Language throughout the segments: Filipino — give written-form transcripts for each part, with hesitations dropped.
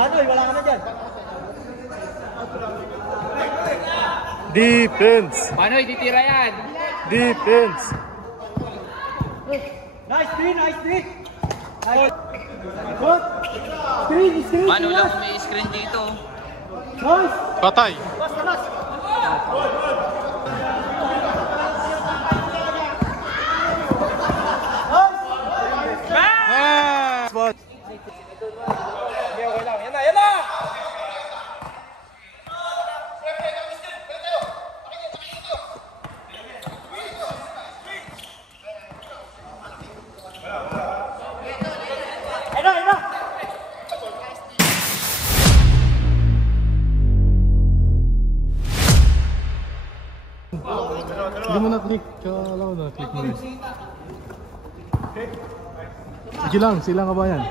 Anoy, wala ka na dyan. Defense. Manoy, titira yan. Defense. Nice three, nice three. Good. Three. Mano lang kung may screen dito. Nice. Patay. Last. Spot. Okay lang. Yan na. Hindi mo na-click. Kala ko na-click mo yun. Sige lang, silang kabayan.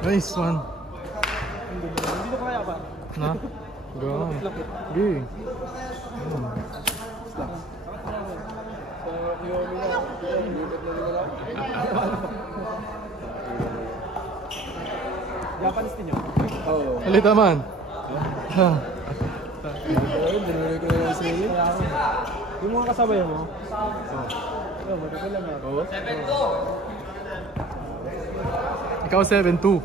Nice one. Hindi na kaya ba? Na? Go. Gi. Japanese din yun? Oo. Halita man. Yung mga kasabay mo? Oo. Maganda lang yan. 7-2. Ikaw 7-2.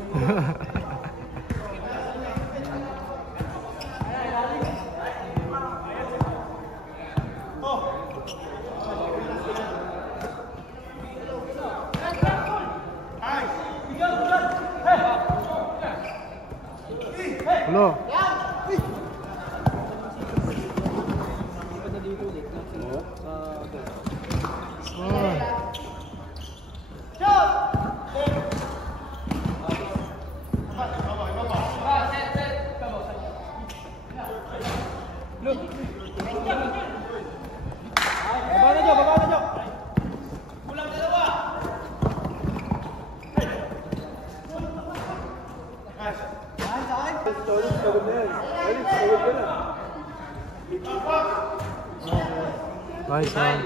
Hello. Baba na dyan. Kulang dalawa. Nice one.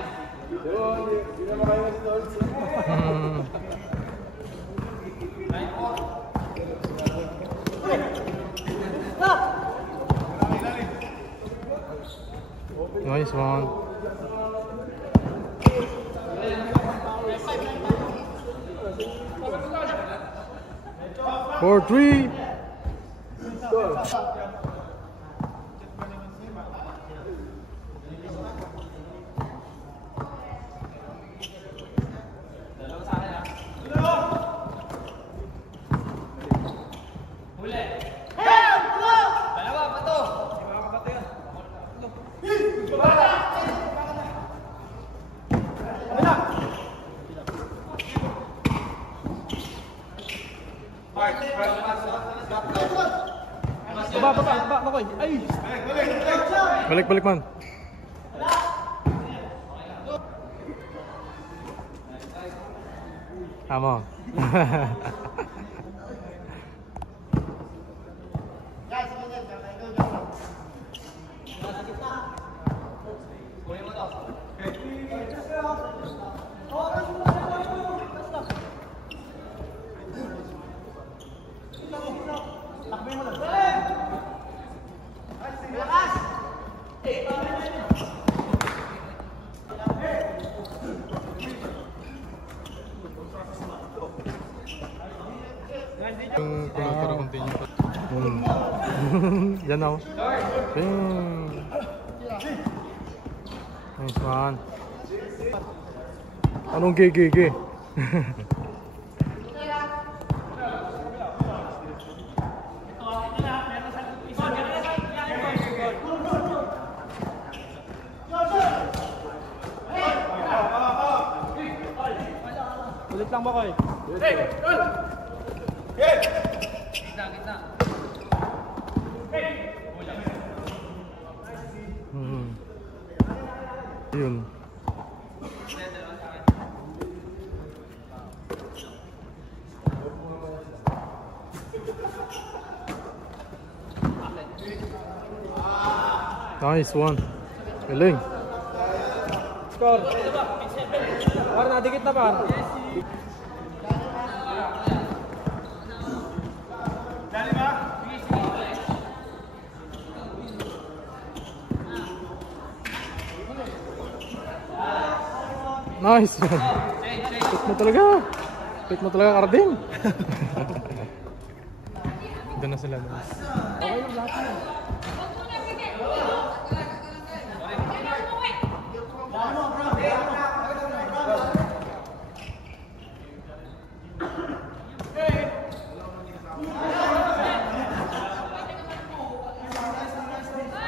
Nice one. For 3. Baba, Makoy. Ay! Balik man. Tama. Yung para continue pa. Yan ako. Nice one. Anong gigi? Ulit lang ba kayo? Kita. Yun. Nice one. Galing. Score. Par, nadikit na par. Nice one. Pit mo talaga, Carding. Doon na sila. Okay yung lahat na.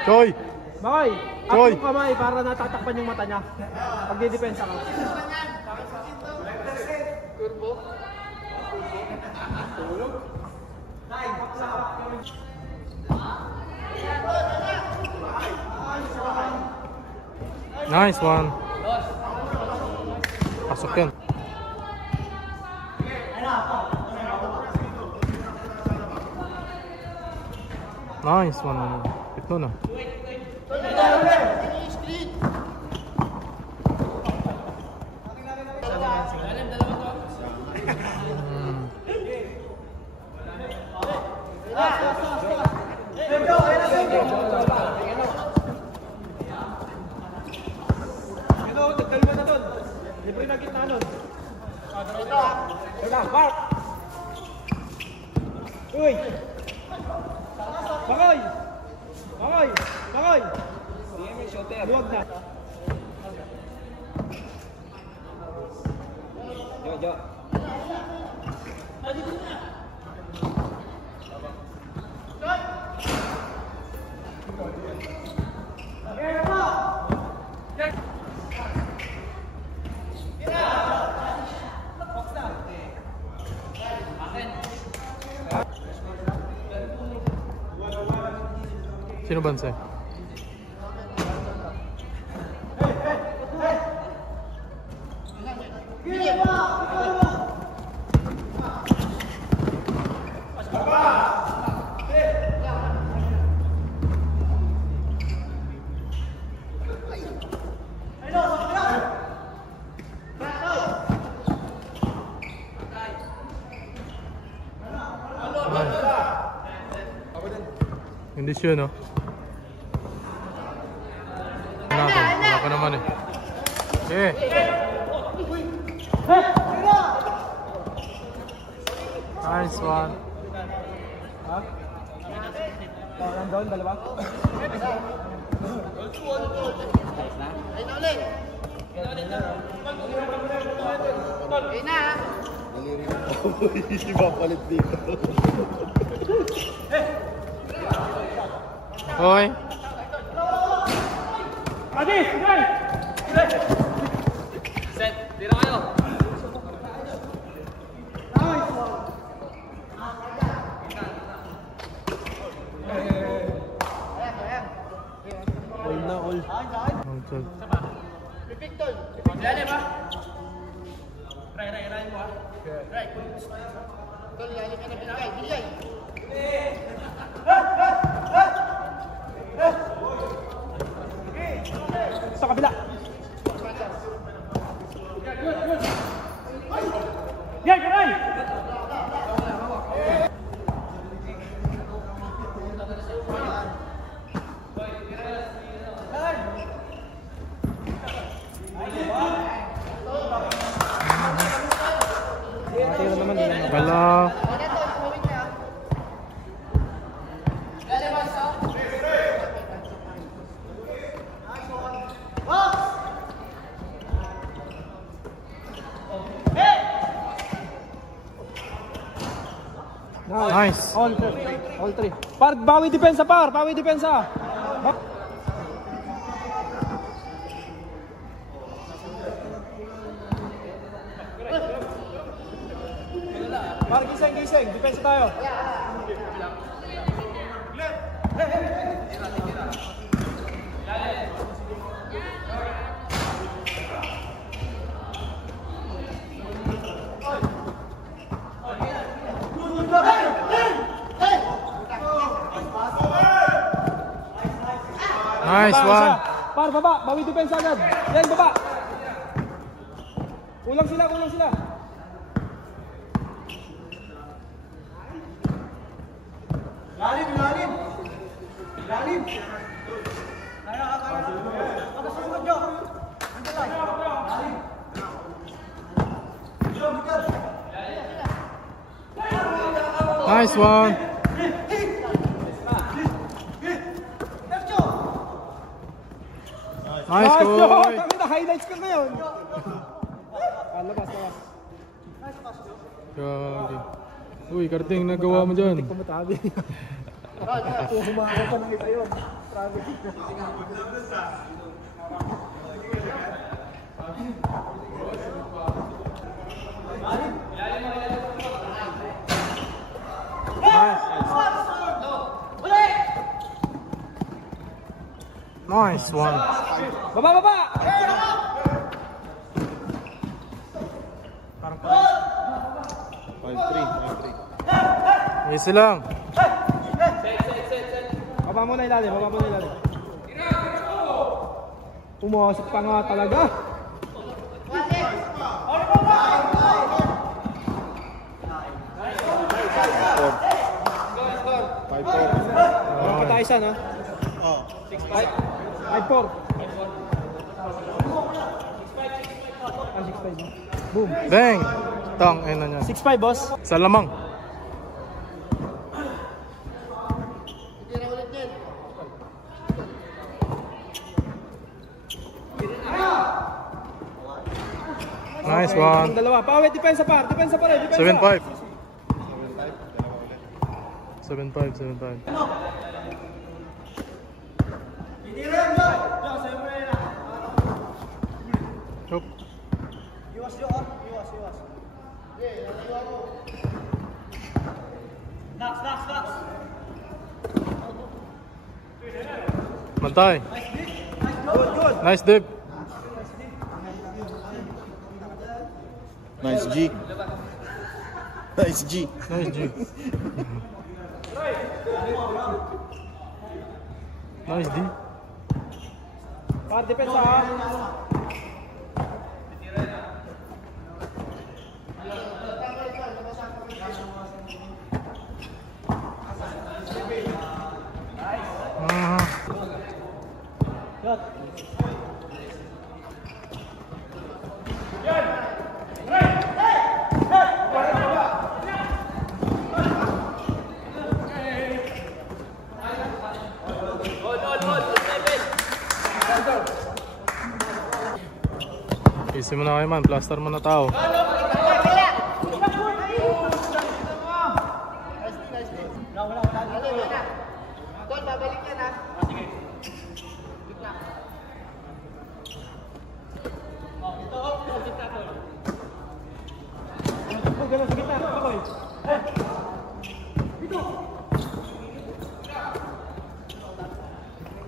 Choy! Bakay, up Choy. yung kamay para natatakpan yung mata niya. Pag didepensa ka. Nice one. Pasok yun. Nice one. Ito na. Ito, tagdalima na doon. Libre na gitna nun. Ito, Mark! Uy! Bakay! Bakay! Bakay! Luwag na. Jo. Sino bansa? Hindi siya, no? Wala ka naman eh. Okay. Nice one. Ha? Nandun, dalawa? Ipapalit dito. Hoy. Adi! Guys! Set, tira kayo. All na, all. Outside. Dali ba? Ray mo ha. Ray. Sa kabila. Yan, Karay! Matira naman din. Wala. Nice. All three. All three. Par, bawi depensa, par. Bawi depensa. Par, gising. Depensa tayo. Nice Baba, one. isa. Par, baba. Bawi depensa agad. Yan, baba. Kulang sila, kulang sila. Lalim, lalim. Lalim. Nice one. Nice goal. Kami na highlights ka ngayon. Labas, labas. Gagi. Uy, karting nagawa mo dyan. Kumatabi. Humako pa ng isa yun. Nice one. Baba, baba! Easy lang. Baba mo na ilalim, baba mo na ilalim. Pumasok pa nga talaga. Parang kita isa na. 5-4. 6-5. Boom. Bang! Tang, na niya. 6-5, boss. Sa lamang. Nice one. Ang dalawa. Pawit, depensa pa. Depensa pa rin. Depensa. 7-5. 7-5, 7-5. Hop. Bantay. Nice dip. Nice G. Nice G. Nice G. Nice D. Par, depensa ha. Easy mo na kayo man, plaster mo na tao.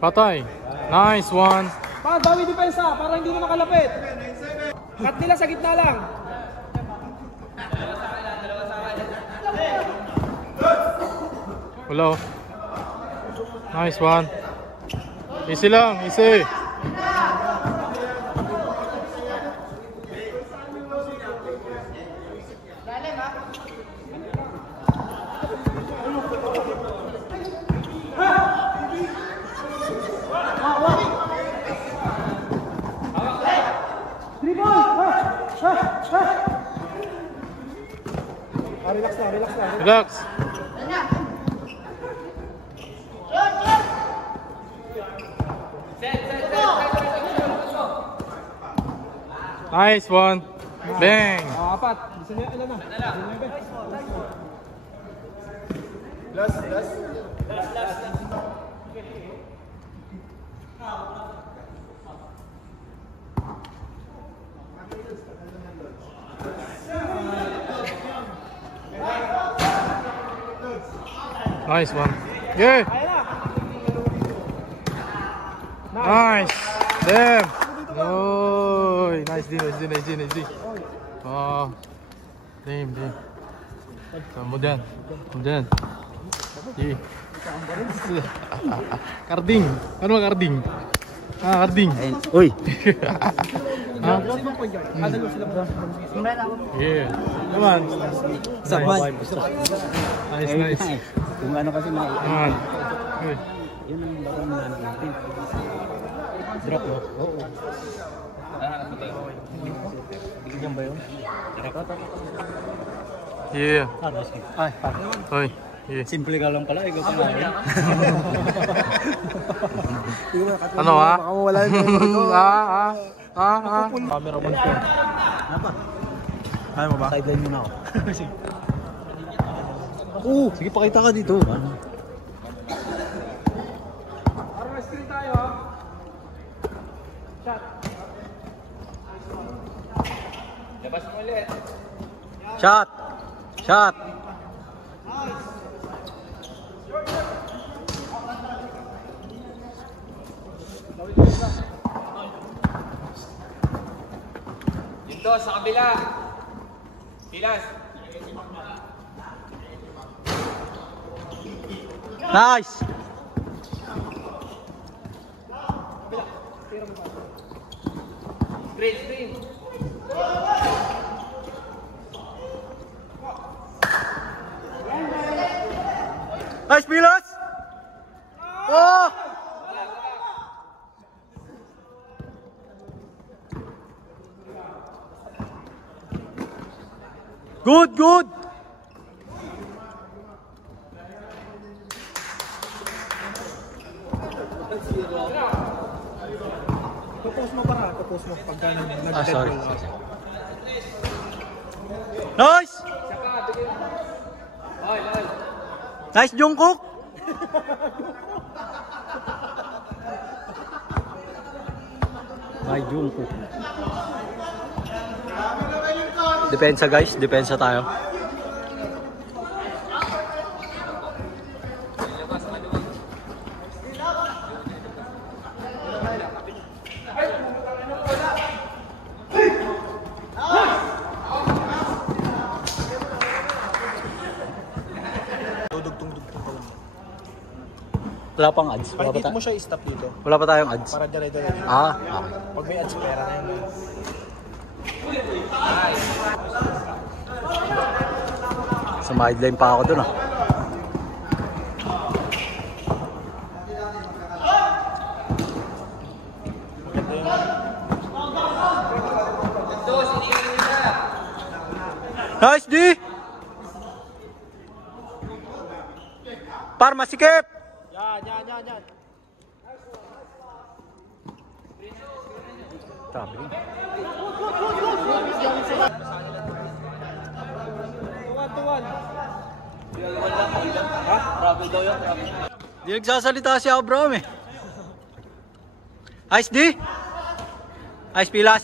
Patay. Nice one. Par, bawi depensa para hindi na makalapit. Cut nila sa gitna lang. Wala oh. Nice one. Easy lang, easy. Relax lang, relax lang. Relax. Nice one. Bang. Apat. Gusto niya, ilan na? Nice one. Yeah. Nice. Damn. Oh, nice D, nice D, nice D, nice D. Oh. Damn, damn. Kamu dan. Yeah. Karding. Ano ang karding? Karding. Uy! Ha? Yeah. Naman. Nice. Kung ano kasi mga Naman. Okay. yun ang bagay na natin. Drop mo? Oo. Bigyan ba yun? Yeah. Ay, Hoy. Yeah. simple ka lang pala. Ikaw pala. Ano ha? Baka mawala yung numero ko. Cameraman ko. Apa? Ayaw mo ba? Sideline mo na ako. Oo, sige pakita ka dito. Shot! Shot! Yun to, sa kabila. Pilas. Nice! Screen. Nice, Pilas! Oh! Good! Tapos mo para. Tapos mo. Pagka nag-dead Sorry. ball ka. Nice! Oy. Nice, Jungkook! May Jungkook. Depensa guys, depensa tayo. Dudugtong-dugtong ka lang. Wala pang ads. Pag dito mo siya i-stop dito. Wala pa tayong ads. Para dire-dire. Ah, okay. Pag may ads, pera na yun. Sa sideline pa ako dun ah. Nice D! Par masikip! Yan. Tabi. Di nagsasalita si Abraham eh. Ice D? Ice Pilas?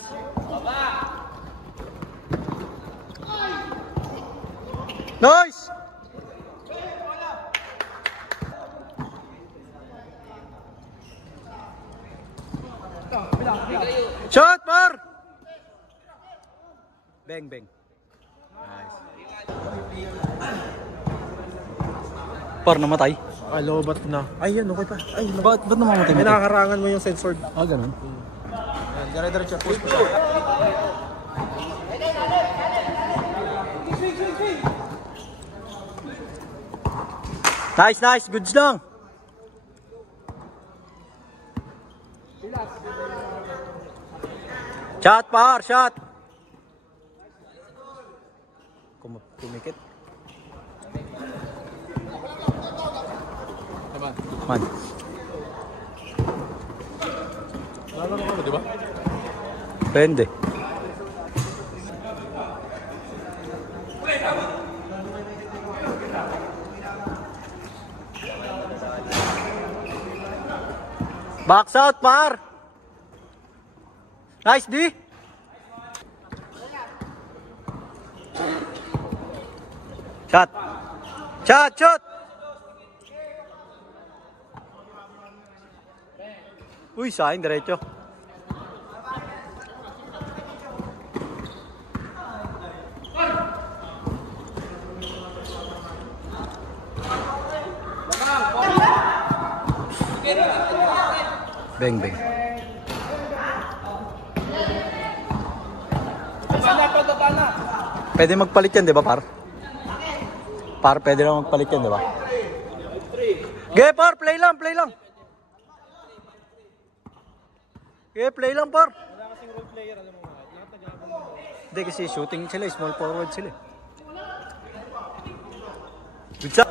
Nice! Shot, par! Bang. Nice. Par, namatay. Ah, lobat na. Ay, yan. Okay pa. Ay, Ba't namamatay may mo? nakakarangan mo yung sensor. Ah, ganun. Yan, dire-diretso. Post mo siya. Nice. Goods lang. Shot, par, shot. Kumikit. Man. Lalaro ko, di ba? Pwede. Box out, par. Nice D. Shot. Uy, sa akin diretso. Beng, beng. Pwede magpalit yan, di ba, par? Par, pwede lang magpalit yan, di ba? Ge, par, play lang, play lang. Ge, play lang, par. Hindi, kasi shooting sila, small forward sila. Good shot.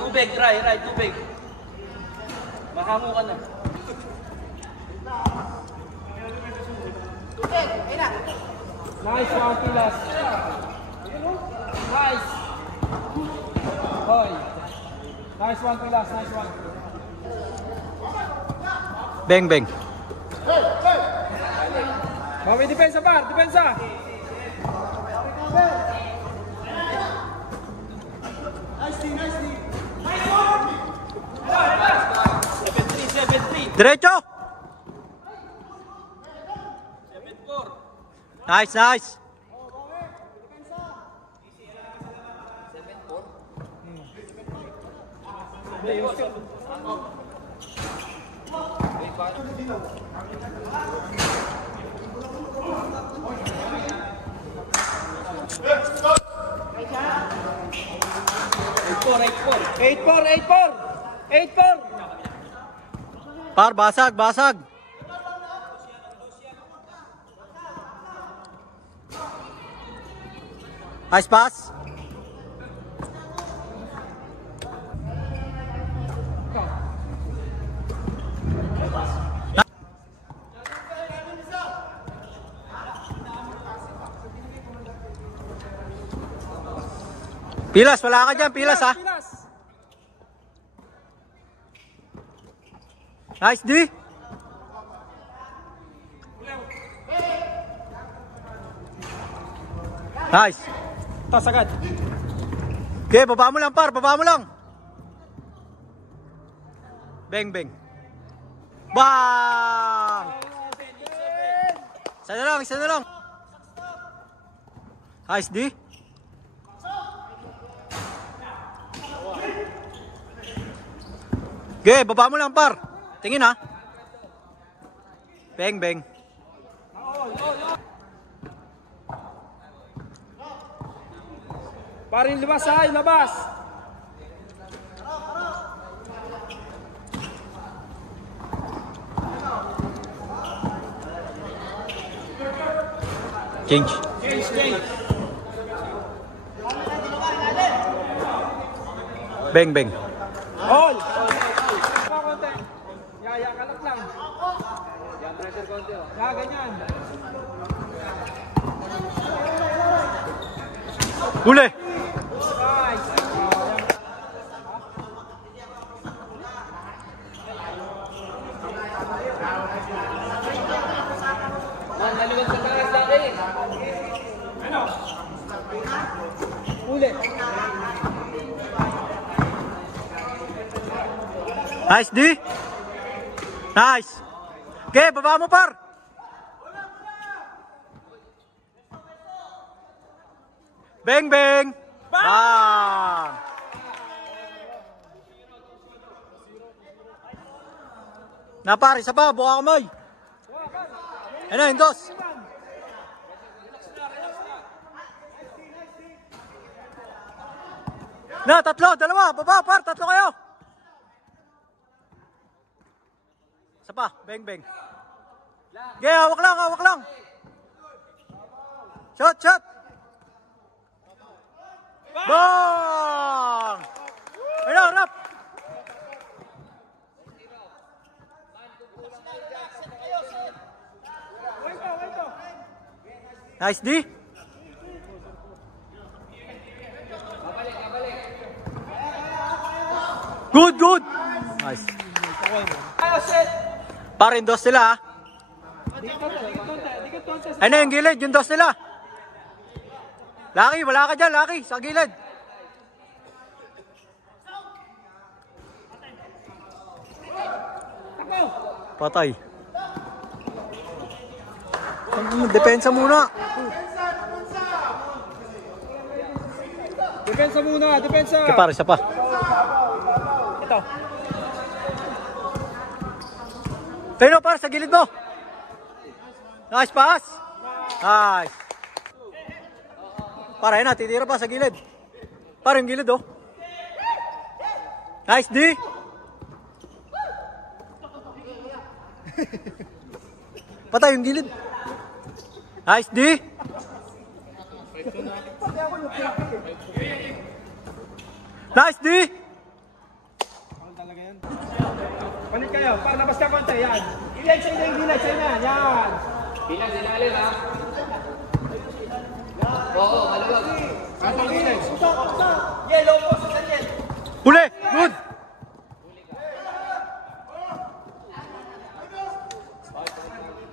Tubig, right, tubig. Mahango ka na. Nice one, Pilas. Nice. Hoy. Nice one, Pilas. Nice one. Beng, beng. Bawi depensa, par. Depensa. Diretso. Nice, nice. Eight four. Par, basag, basag. Nice pass. Pilas, wala ka dyan, Pilas ha. Nice D. Nice. Tas agad. Okay, baba mo lang, par, baba mo lang. Beng, beng. Bang! Isa na lang. Nice D. Okay, baba mo lang, par. Tingin ha. Beng, beng. Parin labas ha, labas. Change. Beng, beng. All. Pa konti. Yaya kalat lang. Yan pressure konti oh. Ya ganyan. Huli. Nice. Naliwag sa taas dati. Uli. Nice D. Nice. Okay, baba mo, par. Beng, beng. Bang. Na, par, isa pa, buka kamay. Ano, yung dos. Na, tatlo, dalawa, baba, par, tatlo kayo. Isa pa, beng, beng. Okay, hawak lang. Shot. Bang! Ayun, rap. Nice D. Good. Nice. Parin dos sila ha. Ano yung gilid? Yung dos nila. Laki, wala ka dyan, Laki. Sa gilid. Patay. Depensa muna. Depensa muna, depensa. Okay, par, isa pa. Ito. Tayo par, sa gilid mo. Nice pass. Nice. Para yun na, titira pa sa gilid. Para yung gilid oh. Nice D. Patay yung gilid. Nice D. Nice D. Talaga yan. Palit kayo, para labas ka konti, yan. Ilan sa inyo yung gilat, sa inyo, yan. Bilang sinalim ha. Oo, maluwag. Atang gilat. Yellow po sa Daniel. Huli. Good.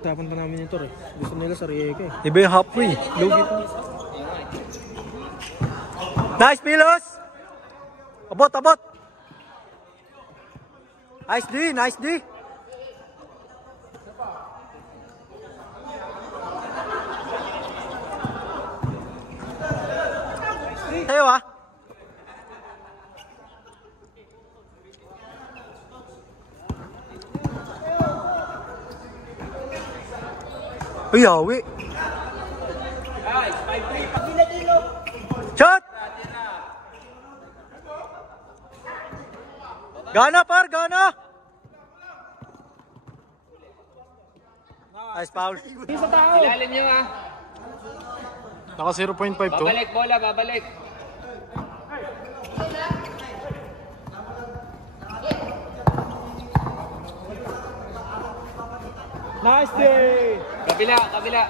Tapon pa namin ito eh. Gusto nila sa Rieke. Iba yung halfway. Lugi pa. Nice, Pilos. Abot, abot. Nice D, nice D. Tayo ah. Uy, yawi. Shot! Gana par, gana! Nice foul. Isa tao. Ilalim nyo ha. Naka 0.5 to. Babalik bola, babalik. Nice day. Kabila, kabila.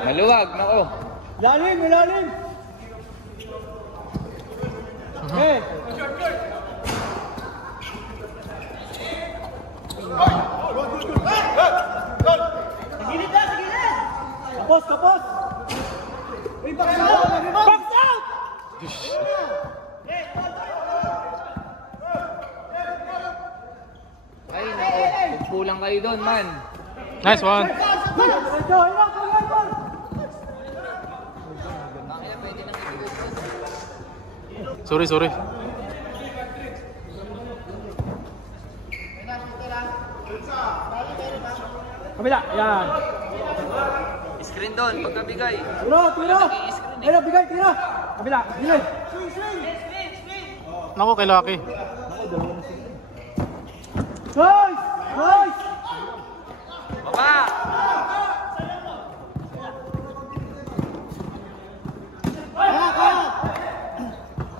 Maluwag, nako. Lalim, lalim. Eh. Gilid na, gilid. Kapos, kapos. Uy, box out. Box out. Ay, nako. Kulang kayo doon, man. Nice one. Sorry, sorry. Kabila, yan. Screen doon, pagkabigay. Tira, tira. Tira, bigay, tira. Kabila, gilid. Nako kay Lucky. Nice, nice. Baba!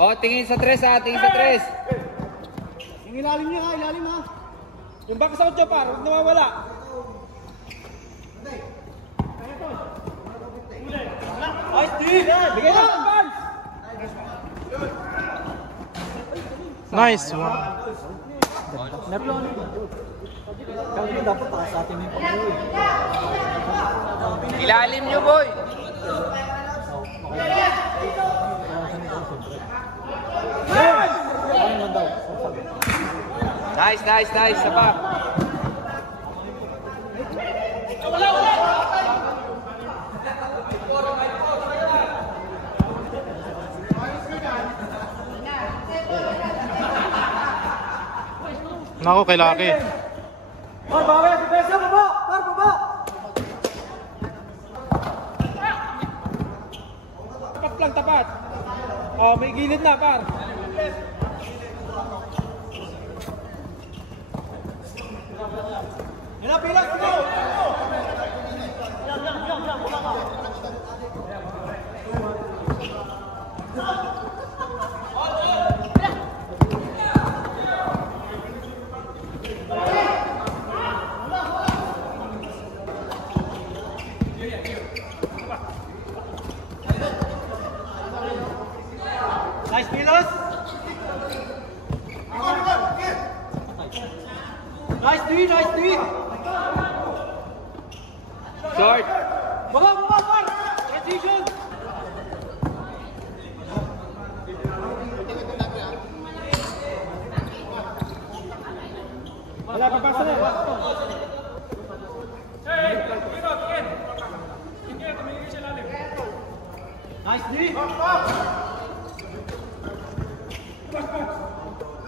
Oh, tingin sa tres ha, tingin sa tres. Yung ilalim niya ha, ilalim ha. Yung back out niya par, huwag nawawala. Nice, Steve! Bigay na, advance! Nice one. Ilalim nyo, boy. Nice, nice, nice. Sapa. Nako kay Lucky. Par, bawi, pesa, baba! Par, baba! Tapat lang, tapat. Oh, may gilid na, par. Yan na, pilas, go! Nice, Pilos! Nice, three, nice, three! Short. Baba, baba, par! Transition! Wala, papasa na. Nice, D!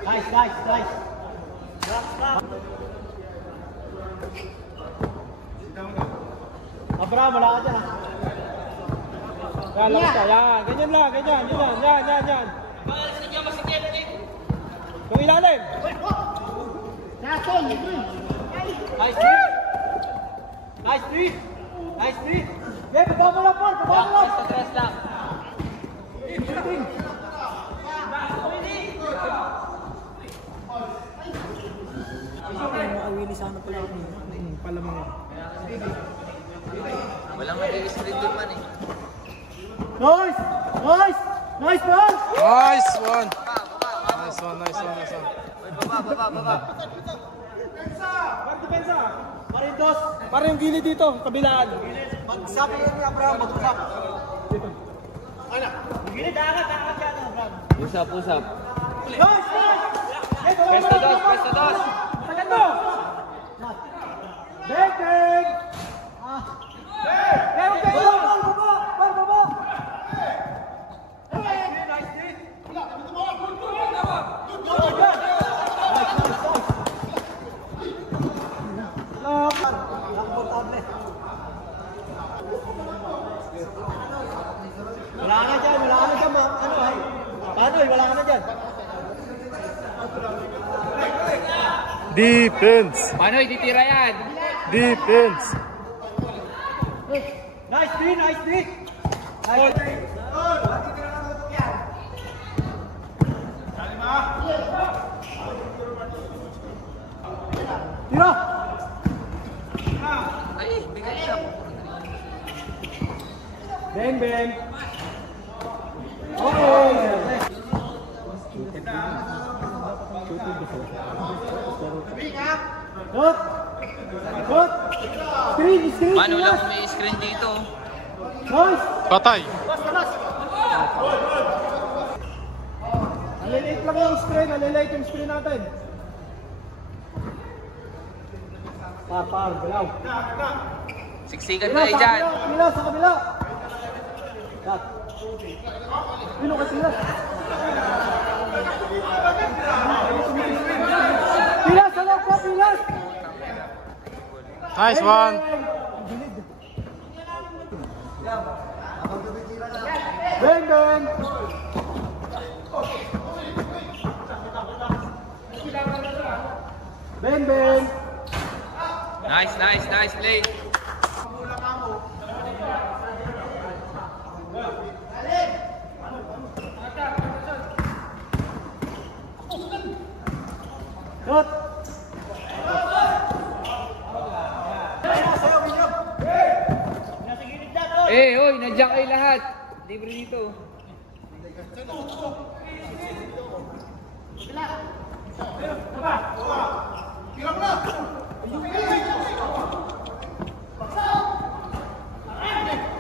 Nice. Abraham, wala ka dyan ha. Yan, labas ka. Yan, ganyan lang, ganyan. Yan. Kung ilalim. Nice, D! Yeah, baba mo lang, Paul! Baba mo lang! Stress lang. Palamang. Walang mag-i-street doon man eh. Nice, ball! Nice one. Nice one. Baba. Depensa. Marindos. Para yung gilid dito, kabilaan. Mag-usap yun ni Abraham, mag-usap. Gilid, angat yan, Abraham. Usap. Nice! Pesta dos. Sagad mo! Bang! Baba! Wala ka dyan. Wala ka na dyan. Defense. Panoy, titira yan. Defense. Nice, D! Tira! Ay, bigay siya. Bang! Okay! Good! Screen! Mano lang kung may screen dito. Nice! Patay. Nalilate lang yung screen, nalilate yung screen natin. Galaw. Siksikan tayo dyan. Sa kabila! Cut. Pino ka sila? Pilas! Sa loob ka, Pilas! Nice one. Bang! Bang! Nice play. Cut! Hoy, nandiyan kayo lahat. Libre dito.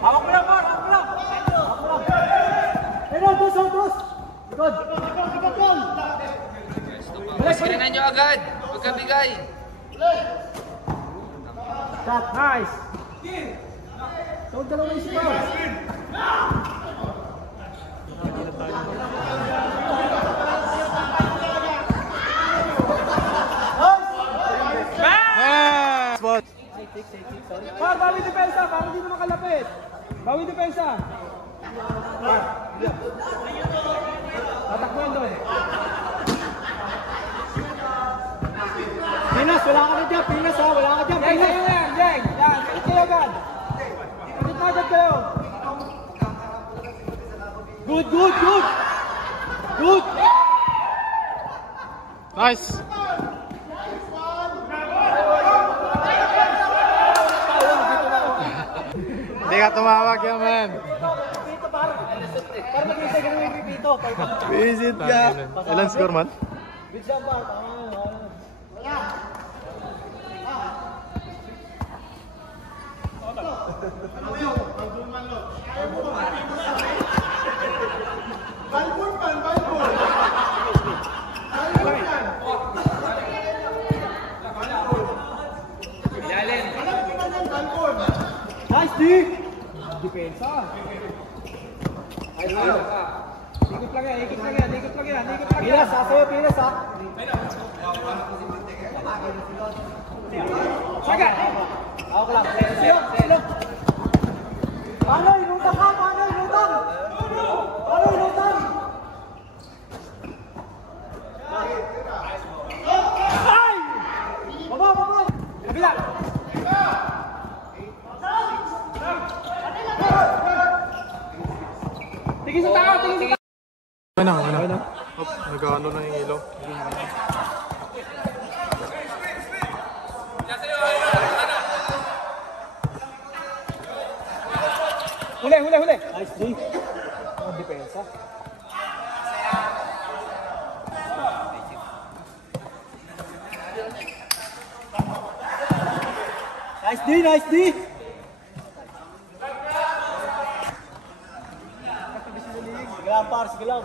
Hawak mo lang, Mar! Dos! Good! Screenan nyo agad. Huwag ka bigay. Shot! Nice! So, dalawa yung sigaw. Nice spot. Par, bawi depensa, para hindi naman kalapit. Bawi depensa. Tatakbuhan doon. Pinas, wala ka na dyan. Pinas ha, wala ka dyan. Pinas. Yan. Kalit kayo agad. Kalit na agad kayo. Good. Nice. Hindi ka tumawag yan, man. Para mag-isa ganun yung pipito. Visit ka. Ilan score, man? Good job, Par. Depensa. Ay, ano ka? Ikot lang yan, ikot lang yan, ikot lang yan, ikot lang yan. Pinas, sa'yo, Pinas, ha? Saga! Ako lang. Silo. Paano, inutang ka? Paano, inutang? Paano, inutang? Ay! Baba! Kabila! Tingin sa tao, tingin sa tao! Ano na? Op, nag-ano na yung ilaw. Huli! Nice, G. Oh, depensa. Nice, D. Sige lang, par. Sige lang.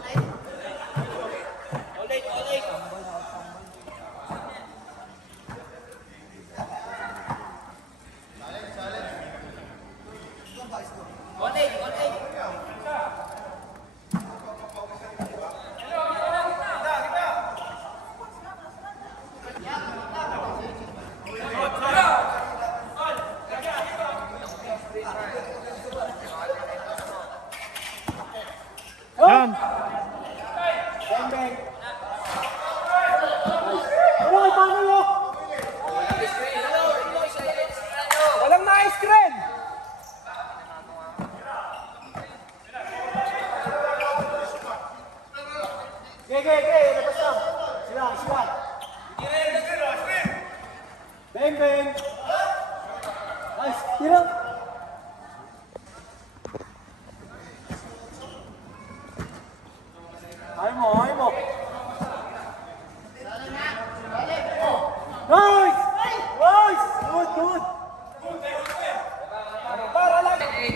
Yan! Ano kay paano yun? Walang na-screen! Ge. Labas lang. Sila. Bang. Nice. Tira. Ayaw mo. Nice! Good.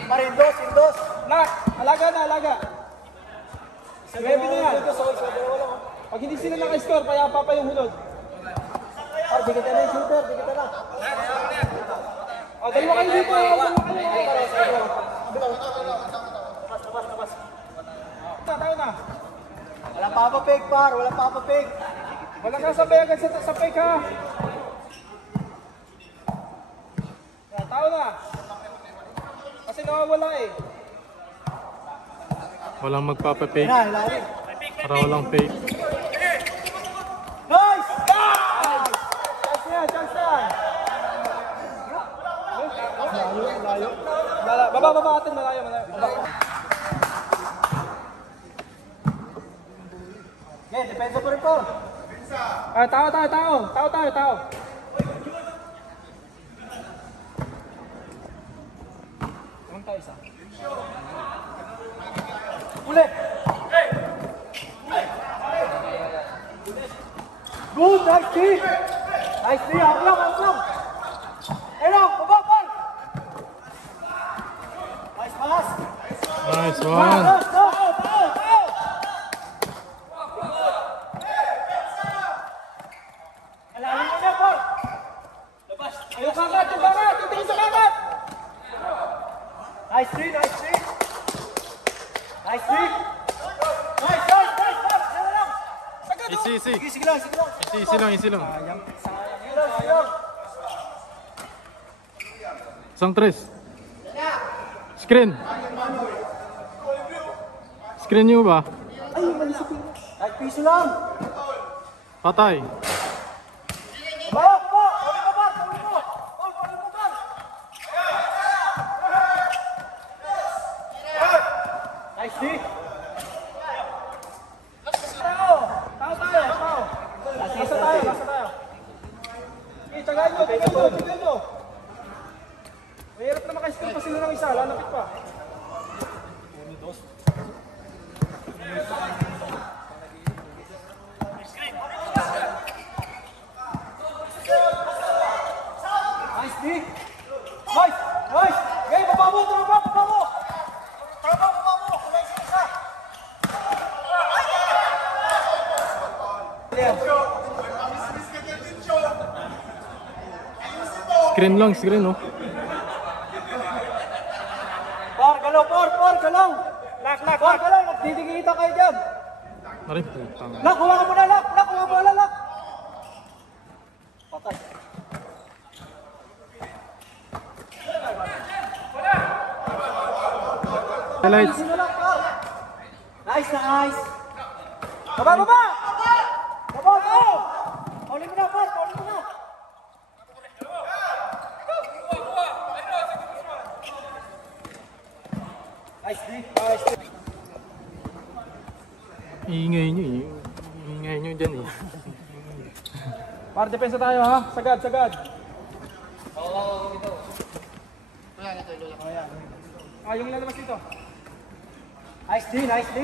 Parindos. Nak! Alaga! Ready na yan! Pag hindi sila naka-score, payapa pa yung hulog. Dikit na yung shooter. O, dalawa kayo dito! Tayo na! Wala pa fake, par. Wala kang sabay agad sa fake, ha? Yan, tao na! Kasi nawawala eh. Walang magpapapake. Ilalim. Para walang fake. Nice! Chance na! Malayo. Baba atin, malayo. Depensa pa rin po. Ah, tao. Anong tayo isa? Uli. Good, nice D. Up lang. Baba, par. Nice pass. Nice one! Go. Alalim mo na, par. Yung kakat! Titingin sa kakat! Nice D. Easy. Sige lang. Easy lang. Sayang. Isang tres. Screen nyo ba? Kahit piso lang. Patay. Baba po! Sabi mo! Nice D. Tao! Basta tayo. Okay, tagayin nyo. Mahirap na maka-score pa sila ng isa, lalapit pa. Nice D. Nice. Okay, baba mo. Kulay sa isa. Screen lang, no? galaw. Lock. Huwag galaw, nagdidikita kayo dyan. Aray, putang. Lock, huwag mo na lock. Lock, huwag mo na lock. Patay. Highlights. Sino lock ka? Nice. Baba! Baba! Pauli mo na, Par. Pauli mo na. Nice, D. Iingay nyo eh. Iingay nyo dyan eh. Para depensa tayo ha. Sagad. Yung lalabas dito. Nice, D. Nice, D.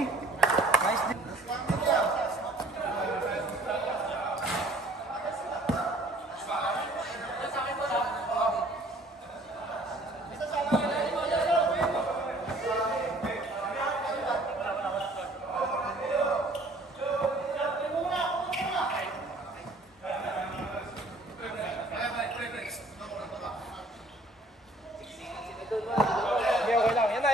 Okay lang. Yan na!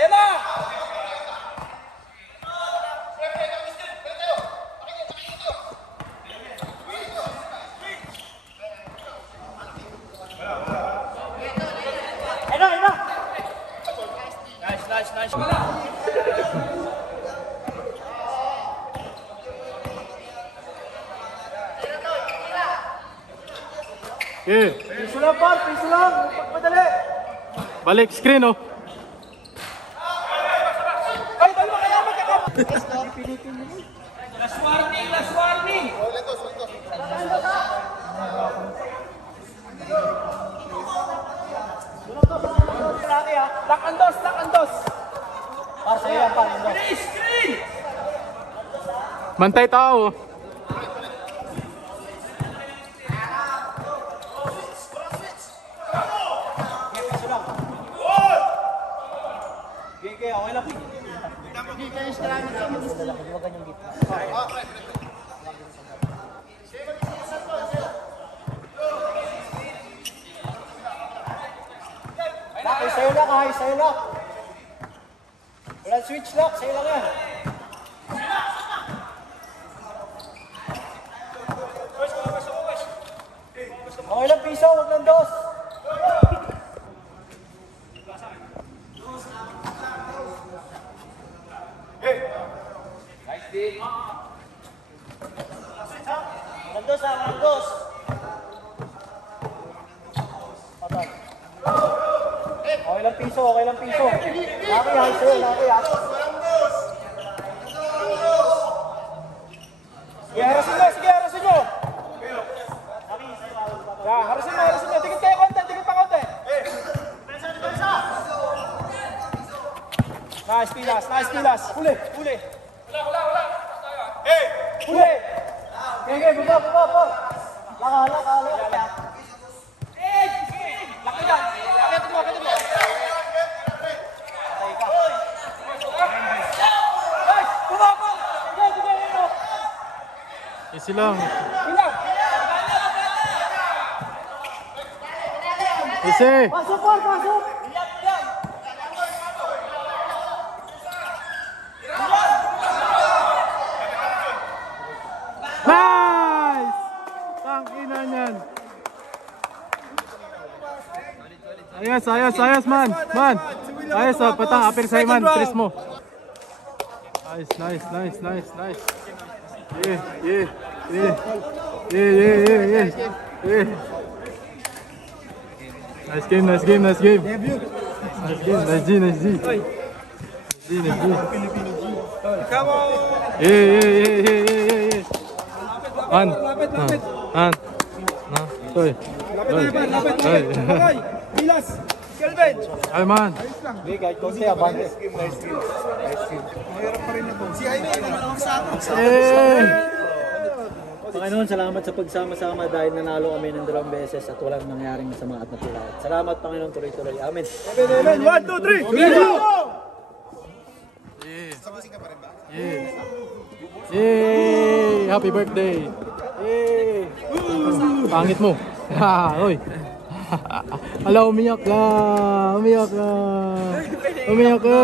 Ayun na. Nice. Okay. Piso lang, Par. Piso lang. Pagpadali. Balik, screen oh. Ay, dalawa kaya Last warning! Laki ha. Lock and dos! Par, sa'yo yan, Par. Ando. Screen! Bantay tao. Piso lang. Okay, okay lang. Lock, sa'yo lang ha, sa'yo lang. Walang switch lock, sa'yo lang yan. Okay lang piso, wag lang dos. Nice D. Walang dos ha, walang dos. Patay. Okay lang piso, okay lang piso. Laki ha, sa'yo, laki ha. Sige, harasin nyo! Yeah, harasin mo. Dikit pa konti. Nice pilas. Huli. Wala. Huli. Okay, baba. Laka. Laki dyan. Akit mo. Nice! Bumaba! Easy lang. Ilang! Easy. Pasok, Par, pasok. Nice! Tangina niyan. Ayos, man. Ayos, patang, apir sa'yo, man. Tris mo. Nice. Yeah. Nice game. Nice G. Come on! Yeah. Lapit. Lapit. Okay. Pilas. Kelvin. Ay, man. Okay, kahit konti, abante. Panginoon, salamat sa pagsama-sama dahil nanalo kami ng 2 beses at walang nangyaring masama at natira. Salamat, Panginoon, tuloy-tuloy. Amen. 1, 2, 3. Yay! Happy birthday! Yay! Pangit mo. Ha, oy. Ala, umiyak ka. Umiyak ka. Umiyak ka.